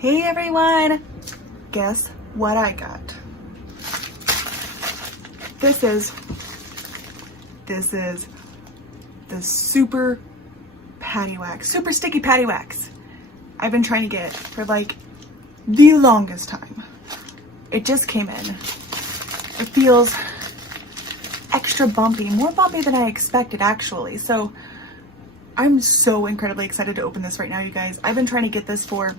Hey everyone! Guess what I got? This is the super Paddy Waxx, super sticky Paddy Waxx I've been trying to get for like the longest time. It just came in. It feels extra bumpy, more bumpy than I expected actually. So I'm so incredibly excited to open this right now, you guys. I've been trying to get this for,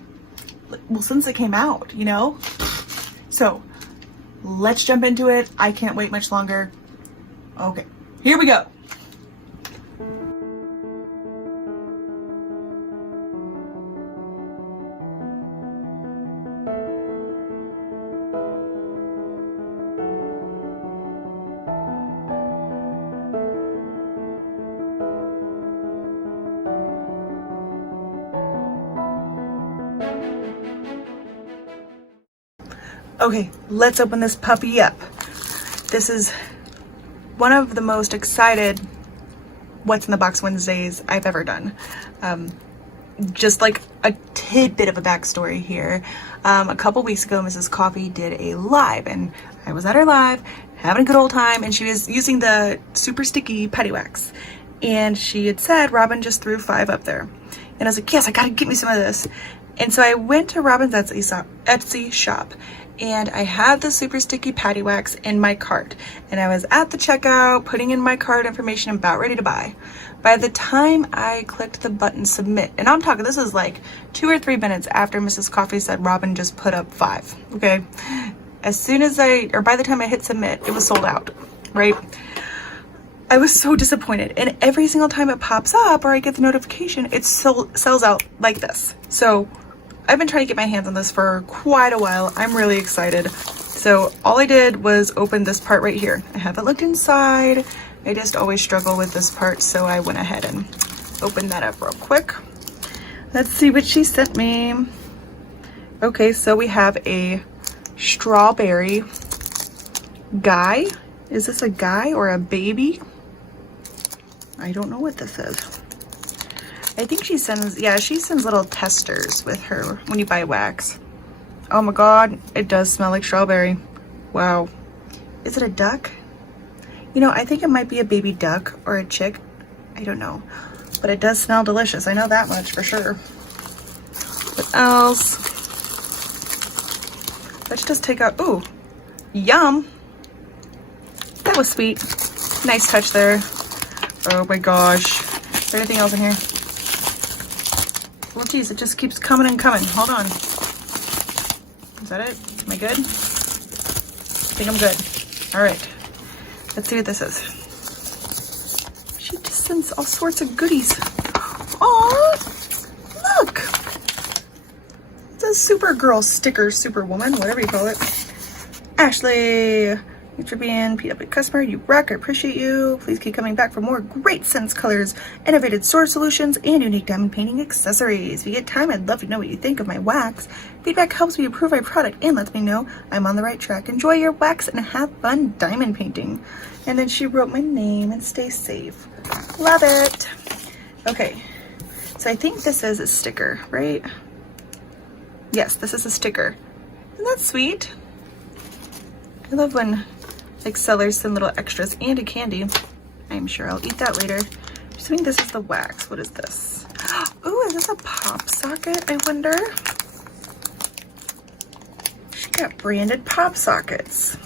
well, since it came out, you know? So let's jump into it. I can't wait much longer. Okay, here we go. Okay, let's open this puppy up. This is one of the most excited What's in the Box Wednesdays I've ever done. Just like a tidbit of a backstory here. A couple weeks ago, Mrs. Coffee did a live, and I was at her live having a good old time, and she was using the super sticky Paddy Waxx. And she had said, Robin just threw 5 up there. And I was like, yes, I gotta get me some of this. And so I went to Robin's Etsy shop, and I had the super sticky Paddy Waxx in my cart, and I was at the checkout putting in my cart information, about ready to buy. By the time I clicked the button submit, and I'm talking, this is like 2 or 3 minutes after Mrs. Coffee said Robin just put up 5, okay? As soon as by the time I hit submit, it was sold out, right? I was so disappointed, and every single time it pops up or I get the notification, it sells out like this. So I've been trying to get my hands on this for quite a while. I'm really excited. So all I did was open this part right here. I haven't looked inside. I just always struggle with this part, so I went ahead and opened that up real quick. Let's see what she sent me. Okay, so we have a strawberry guy. Is this a guy or a baby? I don't know what this is. I think she sends little testers with her when you buy wax. Oh my god, it does smell like strawberry. Wow. Is it a duck? You know, I think it might be a baby duck or a chick. I don't know. But it does smell delicious. I know that much for sure. What else? Let's just take out, ooh, yum. That was sweet. Nice touch there. Oh my gosh. Is there anything else in here? Oh geez, it just keeps coming and coming. Hold on. Is that it? Am I good? I think I'm good. All right. Let's see what this is. She just sends all sorts of goodies. Aw, look. It's a Supergirl sticker, Superwoman, whatever you call it. Ashley. Thanks for being PW customer. You rock. I appreciate you. Please keep coming back for more great scents, colors, innovative storage solutions, and unique diamond painting accessories. If you get time, I'd love to know what you think of my wax. Feedback helps me improve my product and lets me know I'm on the right track. Enjoy your wax and have fun diamond painting. And then she wrote my name and stay safe. Love it. Okay, so I think this is a sticker, right? Yes, this is a sticker. Isn't that sweet? I love when like sellers send little extras and a candy. I'm sure I'll eat that later. I'm assuming this is the wax. What is this? Ooh, is this a pop socket, I wonder? She got branded pop sockets.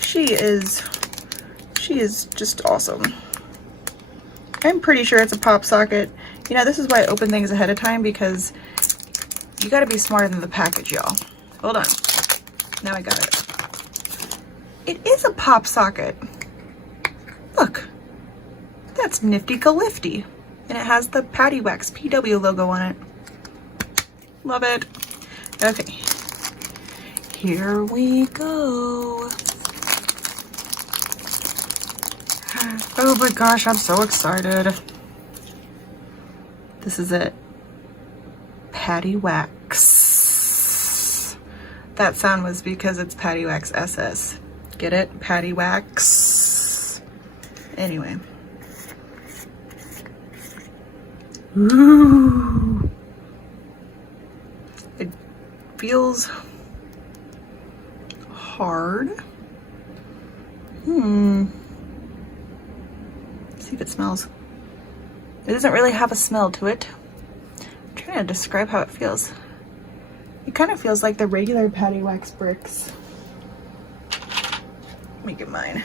She is just awesome. I'm pretty sure it's a pop socket. You know, this is why I open things ahead of time, because you gotta be smarter than the package, y'all. Hold on. Now I got it. It is a pop socket. Look, that's nifty-califty. And it has the Paddy Waxx PW logo on it. Love it. Okay, here we go. Oh my gosh, I'm so excited. This is it. Paddy Waxx. That sound was because it's Paddy Waxx SS. Get it? Paddy Waxx. Anyway. Ooh. It feels hard. Let's see if it smells. It doesn't really have a smell to it. I'm trying to describe how it feels. It kind of feels like the regular Paddy Waxx bricks. Let me get mine.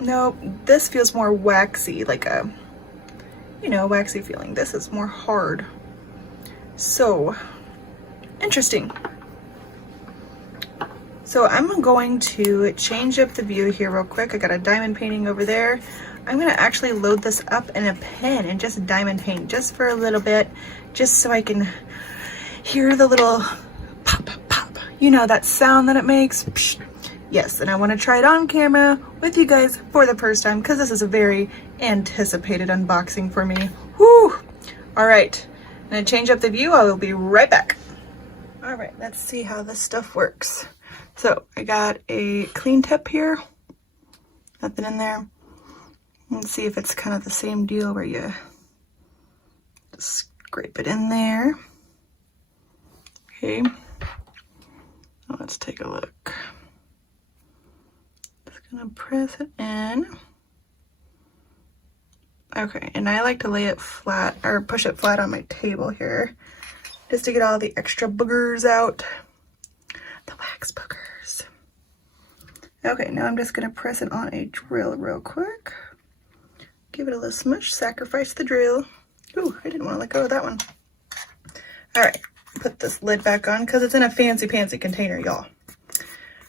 No, this feels more waxy, like a, you know, waxy feeling. This is more hard. So, interesting. So I'm going to change up the view here real quick. I got a diamond painting over there. I'm gonna actually load this up in a pen and just diamond paint just for a little bit, just so I can hear the little pop, pop. You know that sound that it makes? Psh. Yes, and I want to try it on camera with you guys for the first time because this is a very anticipated unboxing for me. Whew! All right, I'm gonna change up the view. I will be right back. All right, let's see how this stuff works. So I got a clean tip here, nothing in there. Let's see if it's kind of the same deal where you just scrape it in there. Okay, now let's take a look. Gonna press it in. Okay, and I like to lay it flat or push it flat on my table here just to get all the extra boogers out. The wax boogers. Okay, now I'm just gonna press it on a drill real quick. Give it a little smush, sacrifice the drill. Ooh, I didn't want to let go of that one. All right, put this lid back on because it's in a fancy pantsy container, y'all.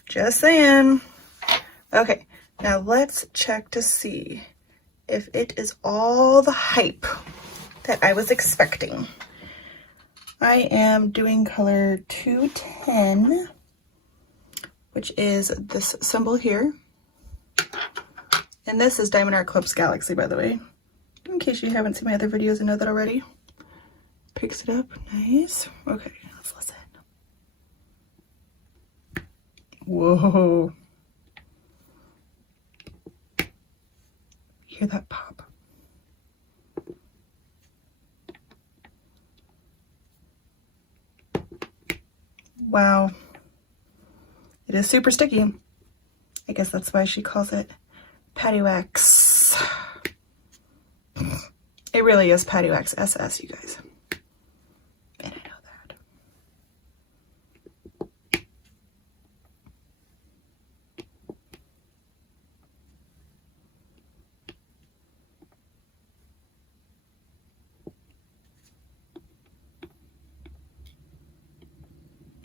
Just saying. Okay, now let's check to see if it is all the hype that I was expecting. I am doing color 210, which is this symbol here. And this is Diamond Art Club's Galaxy, by the way, in case you haven't seen my other videos and know that already. Picks it up, nice. Okay, let's listen. Whoa. Hear that pop? Wow. It is super sticky. I guess that's why she calls it Paddy Waxx. It really is Paddy Waxx SS, you guys. And I know that.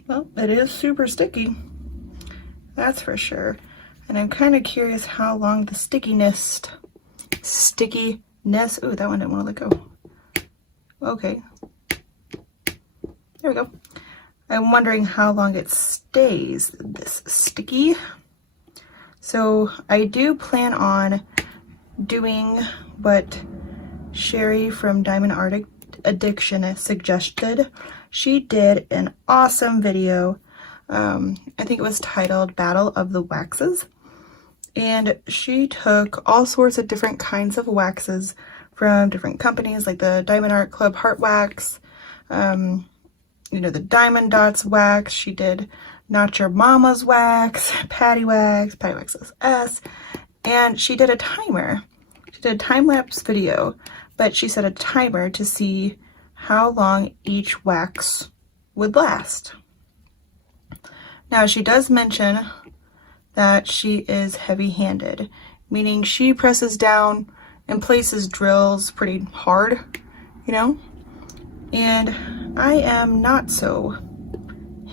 Well, it is super sticky, that's for sure. And I'm kind of curious how long the stickiness, ooh, that one didn't want to let go. Okay, there we go. I'm wondering how long it stays this sticky. So I do plan on doing what Sherry from Diamond Art Addiction suggested. She did an awesome video. I think it was titled Battle of the Waxes. And she took all sorts of different kinds of waxes from different companies like the Diamond Art Club Heart Wax, you know, the Diamond Dots wax. She did Not Your Mama's Wax, Paddy Waxx, Paddy Waxx SS, and she did a timer. She did a time-lapse video, but she set a timer to see how long each wax would last. Now, she does mention that she is heavy-handed, meaning she presses down and places drills pretty hard, you know? And I am not so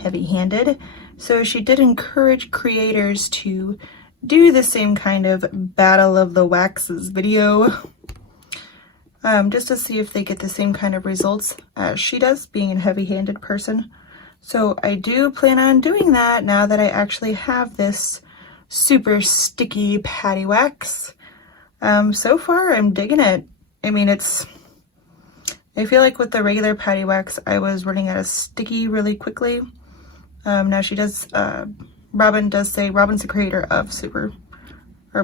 heavy-handed, so she did encourage creators to do the same kind of Battle of the Waxes video, just to see if they get the same kind of results as she does, being a heavy-handed person. So I do plan on doing that now that I actually have this super sticky Paddy Waxx. So far I'm digging it. I mean, I feel like with the regular Paddy Waxx, I was running out of sticky really quickly. Now she does, Robin does say, Robin's the creator of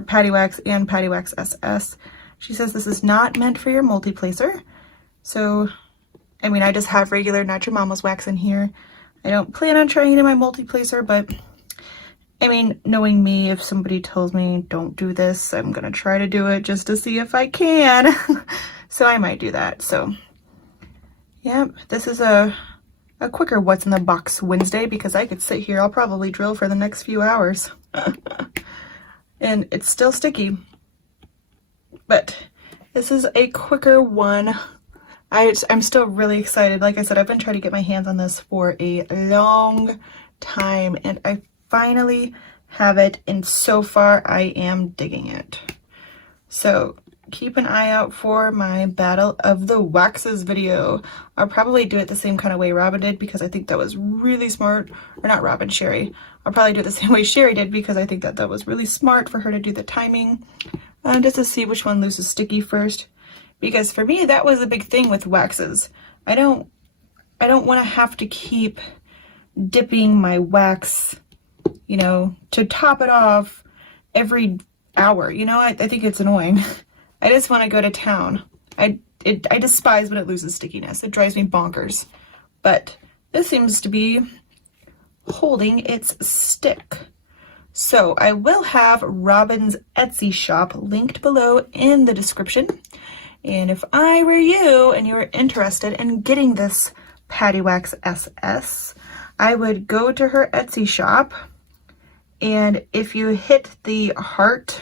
Paddy Waxx and Paddy Waxx SS. She says this is not meant for your multi-placer. So I mean, I just have regular Natural Mama's wax in here. I don't plan on trying it in my multi-placer, but I mean, knowing me, if somebody tells me don't do this, I'm gonna try to do it just to see if I can. So I might do that. So yeah, this is a quicker What's in the Box Wednesday because I could sit here. I'll probably drill for the next few hours. And it's still sticky. But this is a quicker one. I'm still really excited. Like I said, I've been trying to get my hands on this for a long time, and I finally have it, and so far I am digging it. So keep an eye out for my Battle of the Waxes video. I'll probably do it the same kind of way Robin did because I think that was really smart. Or not Robin, Sherry. I'll probably do it the same way Sherry did because I think that was really smart for her to do the timing. Just to see which one loses sticky first. Because for me, that was a big thing with waxes. I don't want to have to keep dipping my wax, you know, to top it off every hour. You know, I think it's annoying. I just want to go to town. I despise when it loses stickiness. It drives me bonkers. But this seems to be holding its stick. So I will have Robin's Etsy shop linked below in the description. And if I were you and you were interested in getting this Paddy Waxx SS, I would go to her Etsy shop, and if you hit the heart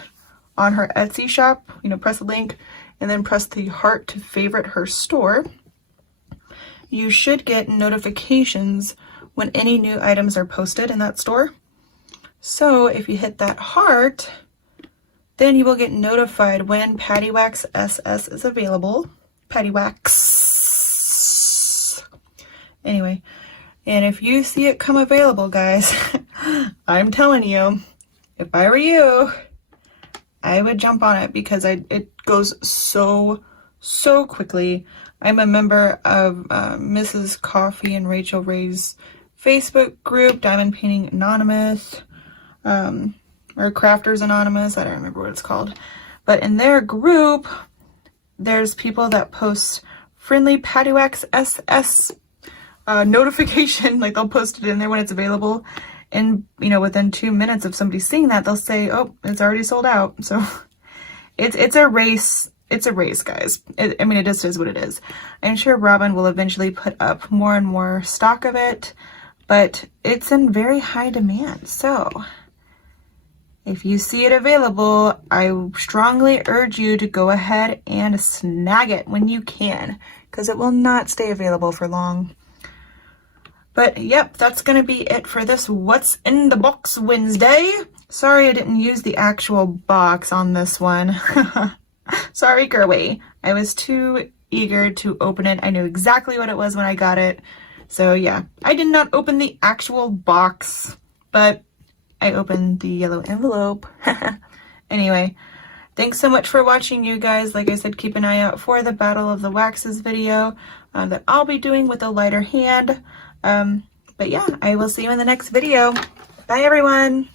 on her Etsy shop, you know, press the link and then press the heart to favorite her store, you should get notifications when any new items are posted in that store. So if you hit that heart, then you will get notified when Paddy Waxx SS is available. Paddy Waxx. Anyway, and if you see it come available, guys, I'm telling you, if I were you, I would jump on it because it goes so quickly. I'm a member of Mrs. Coffee and Rachel Ray's Facebook group, Diamond Painting Anonymous. Or Crafters Anonymous, I don't remember what it's called. But in their group, there's people that post friendly Paddy Waxx SS notification, like they'll post it in there when it's available. And, you know, within 2 minutes of somebody seeing that, they'll say, oh, it's already sold out. So it's a race. It's a race, guys. I mean, it just is what it is. I'm sure Robin will eventually put up more and more stock of it, but it's in very high demand. So if you see it available, I strongly urge you to go ahead and snag it when you can, because it will not stay available for long. But yep, that's going to be it for this What's in the Box Wednesday. Sorry I didn't use the actual box on this one. Sorry, girly. I was too eager to open it. I knew exactly what it was when I got it. So yeah, I did not open the actual box, but I opened the yellow envelope. Anyway, thanks so much for watching, you guys. Like I said, keep an eye out for the Battle of the Waxes video that I'll be doing with a lighter hand. But yeah, I will see you in the next video. Bye, everyone.